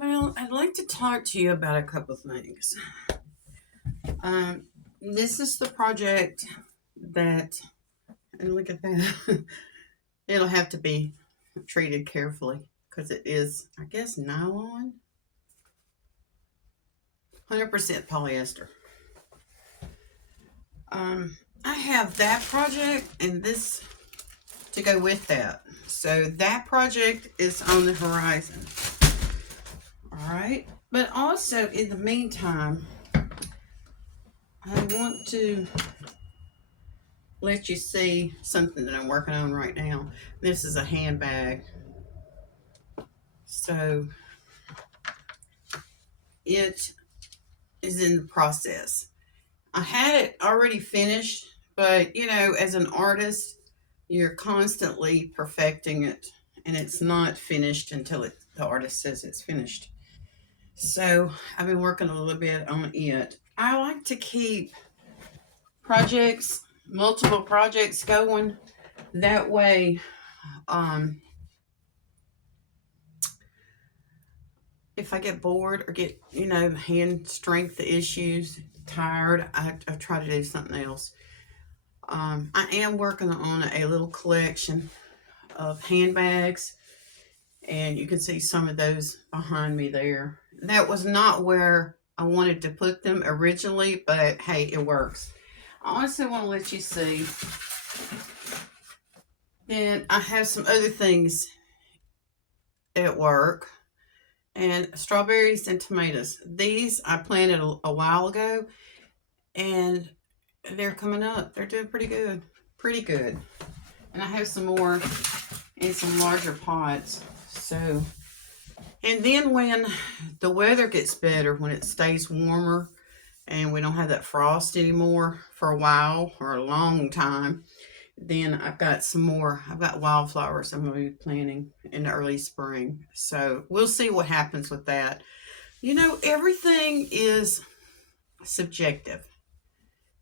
Well, I'd like to talk to you about a couple of things. Um, this is the project that, and look at that, it'll have to be treated carefully because it is, I guess, nylon, 100% polyester. I have that project and this to go with that. So that project is on the horizon. All right. But also, in the meantime, I want to let you see something that I'm working on right now. This is a handbag. So it is in the process. I had it already finished, but as an artist, you're constantly perfecting it and it's not finished until the artist says it's finished. So I've been working a little bit on it. I like to keep multiple projects going. That way, um, if I get bored or get, hand strength issues, tired, I try to do something else. I am working on a little collection of handbags, and you can see some of those behind me there. That was not where I wanted to put them originally, but hey, it works. I also want to let you see that I have some other things at work, and strawberries and tomatoes. These I planted a while ago, and they're coming up. They're doing pretty good. Pretty good. And I have some more in some larger pots. So, and then when the weather gets better, when it stays warmer and we don't have that frost anymore for a while or a long time, then I've got some more. I've got wildflowers I'm going to be planting in the early spring. So we'll see what happens with that. Everything is subjective.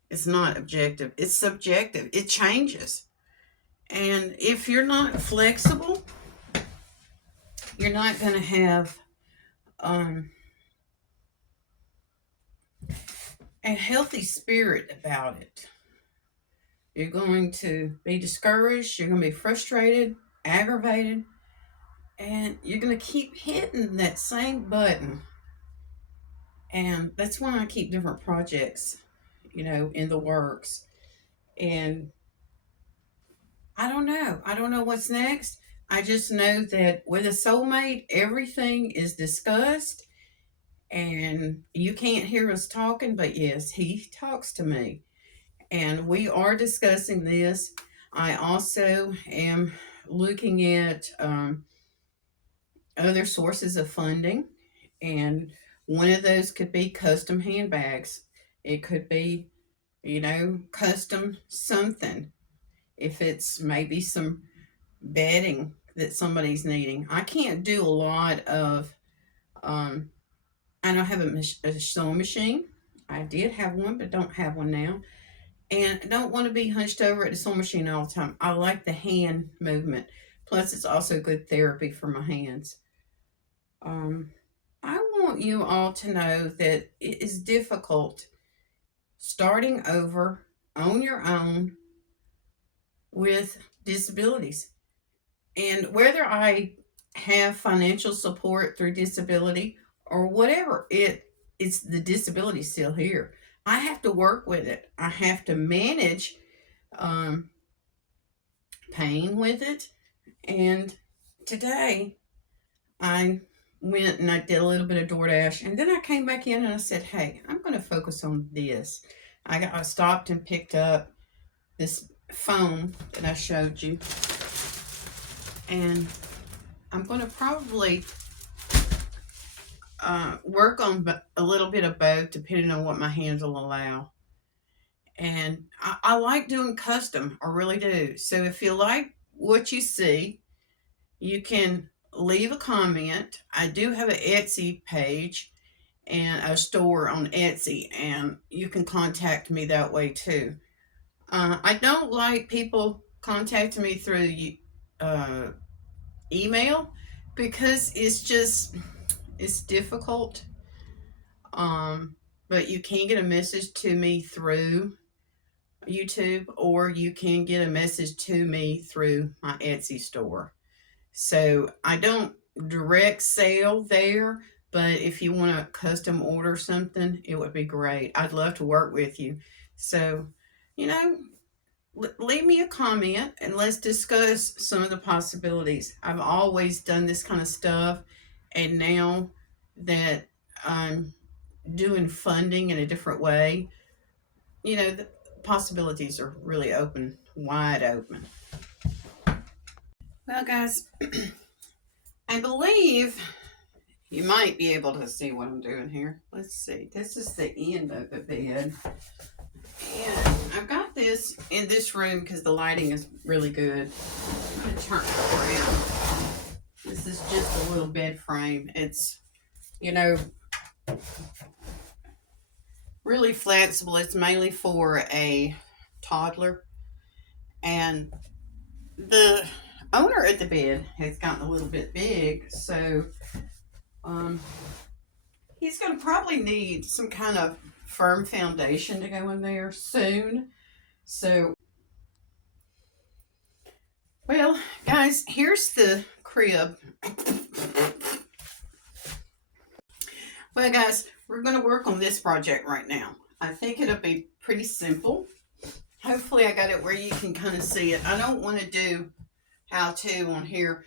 It's not objective. It's subjective. It changes. And if you're not flexible, you're not going to have a healthy spirit about it. You're going to be discouraged. You're going to be frustrated, aggravated, and you're going to keep hitting that same button. And that's why I keep different projects, in the works. And I don't know. I don't know what's next. I just know that with a soulmate, everything is discussed. And you can't hear us talking, but yes, he talks to me. And we are discussing this. I also am looking at other sources of funding. And one of those could be custom handbags. It could be, custom something. If it's maybe some bedding that somebody's needing. I can't do a lot of, I don't have a sewing machine. I did have one, but don't have one now. And I don't want to be hunched over at the sewing machine all the time. I like the hand movement. Plus, it's also good therapy for my hands. Um, I want you all to know that it is difficult starting over on your own with disabilities. And whether I have financial support through disability or whatever, it's the disability still here. I have to work with it. I have to manage um, pain with it. And today I went and I did a little bit of DoorDash, and then I came back in and I said, "Hey, I'm going to focus on this." I stopped and picked up this foam that I showed you, and I'm going to probably work on a little bit of both depending on what my hands will allow. And I like doing custom, I really do. So if you like what you see, you can leave a comment. I do have an Etsy page and a store on Etsy, and you can contact me that way too. I don't like people contacting me through uh, email because it's just It's difficult, but you can get a message to me through YouTube, or you can get a message to me through my Etsy store. So I don't direct sale there, but if you want to custom order something, it would be great. I'd love to work with you. So, you know, leave me a comment and let's discuss some of the possibilities. I've always done this kind of stuff, and now that I'm doing funding in a different way, the possibilities are really open, wide open. Well, guys, I believe you might be able to see what I'm doing here. Let's see. This is the end of the bed. And I've got this in this room because the lighting is really good. I'm going to turn it around. This is just a little bed frame. It's, really flexible. It's mainly for a toddler. And the owner of the bed has gotten a little bit big, so he's going to probably need some kind of firm foundation to go in there soon. So, well, guys, here's the crib. Well, guys, we're going to work on this project right now. I think it'll be pretty simple. Hopefully I got it where you can kind of see it. I don't want to do how-to on here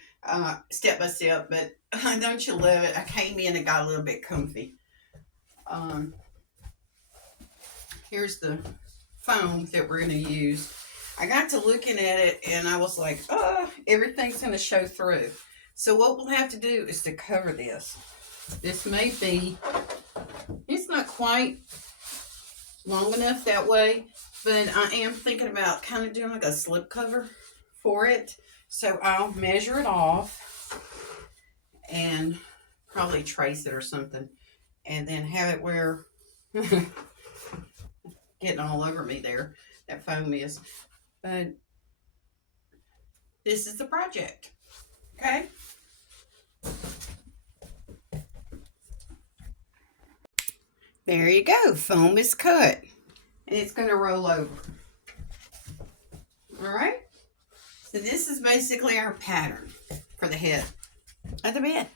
step by step, but don't you love it? I came in and got a little bit comfy. Here's the foam that we're going to use. I got to looking at it and I was like, everything's going to show through. So what we'll have to do is to cover this. This may be, it's not quite long enough that way, but I am thinking about kind of doing like a slip cover for it. So I'll measure it off and probably trace it or something, and then have it where getting all over me there, that foam is. But this is the project, okay? There you go, foam is cut, and it's going to roll over. All right, so this is basically our pattern for the head of the bed.